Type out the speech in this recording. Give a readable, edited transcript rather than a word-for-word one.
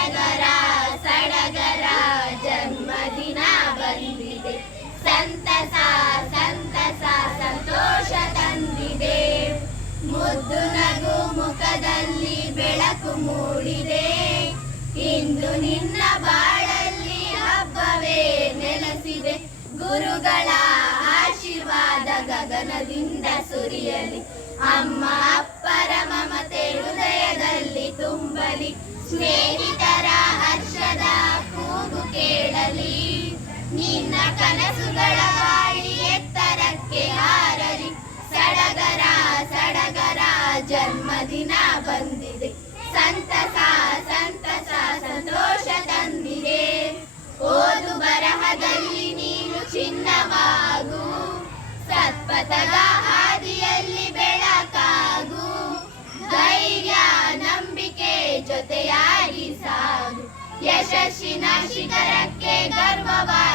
ಸಡಗರ ಸಡಗರ ಜನ್ಮದಿನ ಬಂದಿದೆ, ಸಂತಸ ಸಂತಸ ಸಂತೋಷ ತಂದಿದೆ. ಮುದ್ದು ನಗು ಮುಖದಲ್ಲಿ ಬೆಳಕು ಮೂಡಿದೆ, ಇಂದು ನಿನ್ನ ಬಾಳಲ್ಲಿ ಹಬ್ಬವೇ ನೆಲೆಸಿದೆ. ಗುರುಗಳ ಆಶೀರ್ವಾದ ಗಗನದಿಂದ ಸುರಿಯಲಿ, ಅಮ್ಮ ಅಪ್ಪರ ಮಮತೆ ಹೃದಯದಲ್ಲಿ ತುಂಬಲಿ. ಸ್ನೇಹಿತರ ಹರ್ಷದ ಕೂಗು ಕೇಳಲಿ, ನಿನ್ನ ಕನಸುಗಳ ಗಾಳಿ ಎತ್ತರಕ್ಕೆ ಹಾರಲಿ. ಸಡಗರ ಸಡಗರ ಜನ್ಮದಿನ ಬಂದಿದೆ, ಸಂತಸ ಸಂತಸ ಸಂತೋಷ ತಂದಿದೆ. ಓದು ಬರಹದಲ್ಲಿ ನೀನು ಚಿನ್ನವಾಗು, ಸತ್ಪಥದ ಹಾದಿಯಲ್ಲಿ ಬೆಳಕಾಗು. ಧೈರ್ಯ ನಂಬಿಕೆ ಜೊತೆಯಾಗಿ ಸಾಗು, ಯಶಸ್ಸಿನ ಶಿಖರಕ್ಕೆ ಗರ್ವವಾಗಿ